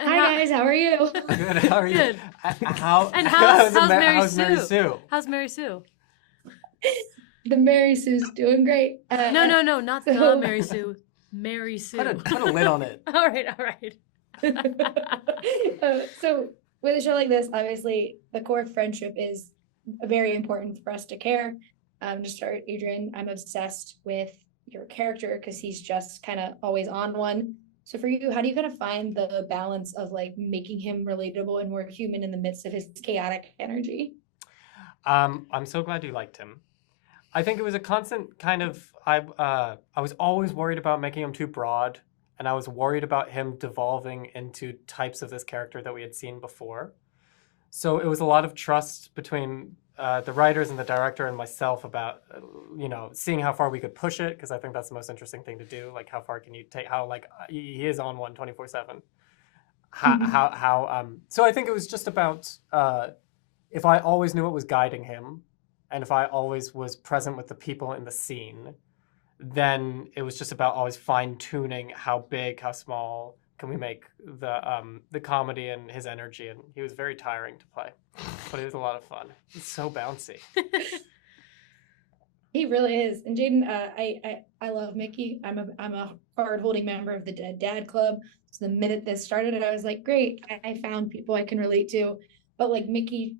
Hi guys, how are you? Good. How are you? Good. How's How's Mary Sue? How's Mary Sue? The Mary Sue's doing great. No, not the Mary Sue. Mary Sue. Put a lid on it. All right. So with a show like this, obviously the core friendship is very important for us to care. To start, Adrian, I'm obsessed with your character because he's just kind of always on one. So for you, how do you kind of find the balance of like making him relatable and more human in the midst of his chaotic energy? I'm so glad you liked him. I think it was a constant kind of I was always worried about making him too broad, and I was worried about him devolving into types of this character that we had seen before. So it was a lot of trust between the writers and the director and myself about seeing how far we could push it, because I think that's the most interesting thing to do. Like, how far can you take? How like he is on one 24/7. So I think it was just about if I always knew what was guiding him, and if I always was present with the people in the scene, then it was just about always fine-tuning how big, how small can we make the comedy and his energy. And he was very tiring to play, but it was a lot of fun. He's so bouncy. He really is. And Jaden, I love Mickey. I'm a hard-holding member of the Dead Dad Club. So the minute this started, I was like, great, I found people I can relate to. But like Mickey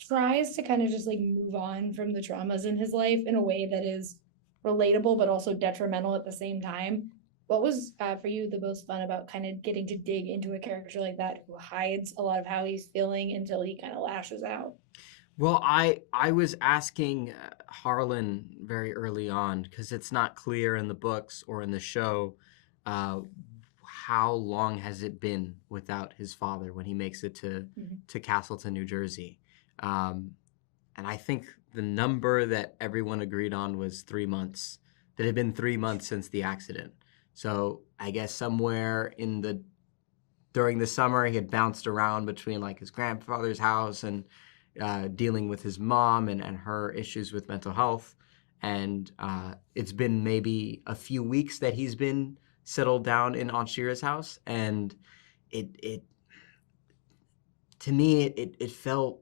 tries to kind of just like move on from the traumas in his life in a way that is relatable but also detrimental at the same time. What was for you the most fun about kind of getting to dig into a character like that who hides a lot of how he's feeling until he kind of lashes out? Well, I was asking Harlan very early on, because it's not clear in the books or in the show, how long has it been without his father when he makes it to Castleton, New Jersey. And I think the number that everyone agreed on was 3 months. That it had been 3 months since the accident. So I guess somewhere during the summer, he had bounced around between like his grandfather's house and dealing with his mom and her issues with mental health. And it's been maybe a few weeks that he's been settled down in Aunt Shira's house. And it to me, it felt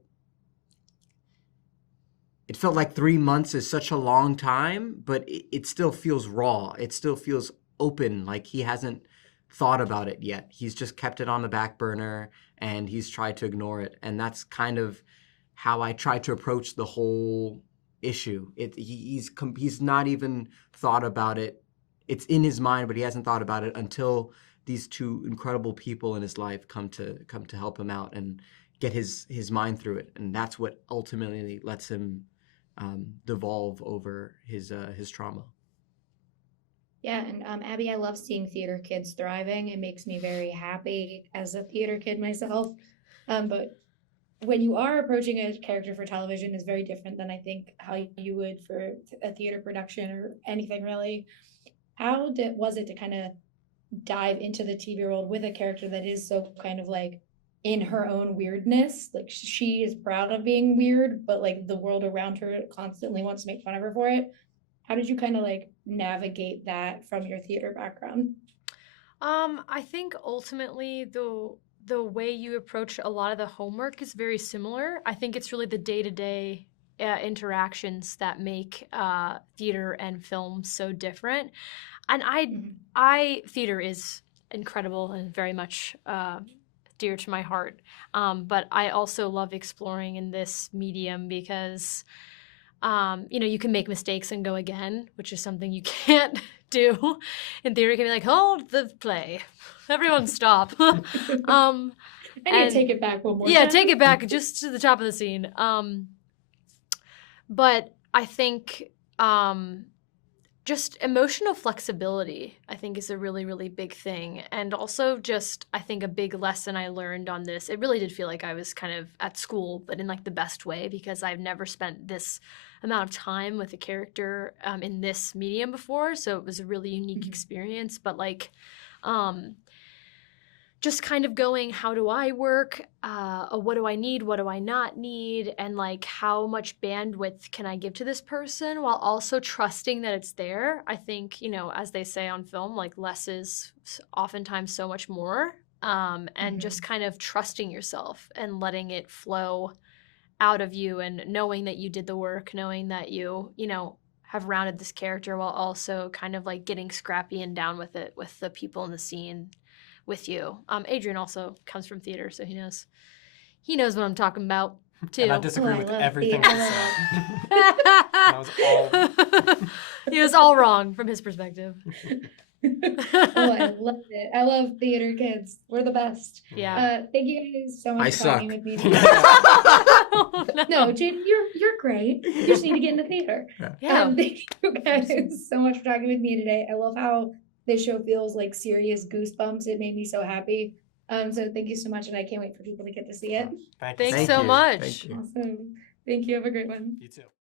like 3 months is such a long time, but it still feels raw. It still feels open, like he hasn't thought about it yet. He's just kept it on the back burner and he's tried to ignore it. And that's kind of how I try to approach the whole issue. He's not even thought about it. It's in his mind, but he hasn't thought about it until these two incredible people in his life come to help him out and get his mind through it. And that's what ultimately lets him devolve over his trauma. Yeah, and Abby, I love seeing theater kids thriving. It makes me very happy as a theater kid myself. But when you are approaching a character for television is very different than I think how you would for a theater production or anything really. How was it to kind of dive into the TV world with a character that is so kind of like in her own weirdness? Like she is proud of being weird, but like the world around her constantly wants to make fun of her for it. How did you kind of like navigate that from your theater background? I think ultimately the way you approach a lot of the homework is very similar. I think it's really the day-to-day interactions that make theater and film so different. And theater is incredible and very much dear to my heart. But I also love exploring in this medium because you can make mistakes and go again, which is something you can't do in theater. You can be like, hold the play, everyone stop. I need to take it back one more time. Yeah, take it back just to the top of the scene. But I think just emotional flexibility, I think, is a really, really big thing. And also just, I think, a big lesson I learned on this. It really did feel like I was kind of at school, but in like the best way, because I've never spent this amount of time with a character in this medium before. So it was a really unique experience. But like, just kind of going, how do I work? What do I need? What do I not need? And like, how much bandwidth can I give to this person while also trusting that it's there? I think, as they say on film, like less is oftentimes so much more. and just kind of trusting yourself and letting it flow out of you, and knowing that you did the work, knowing that you know, have rounded this character while also kind of like getting scrappy and down with it with the people in the scene with you. Adrian also comes from theater, so he knows what I'm talking about too. And I disagree I with love everything theater. he said. That was all. He was all wrong from his perspective. Oh, I love it. I love theater kids. We're the best. Yeah. Thank you guys so much I for talking suck. with me today. No, Jaden, you're great. You just need to get into theater. Yeah. Thank you guys so much for talking with me today. I love how this show feels like serious goosebumps. It made me so happy. So thank you so much, and I can't wait for people to get to see it. Thank you. Thanks Thank so you. much. Thank you. Awesome. Thank you. Have a great one. You too.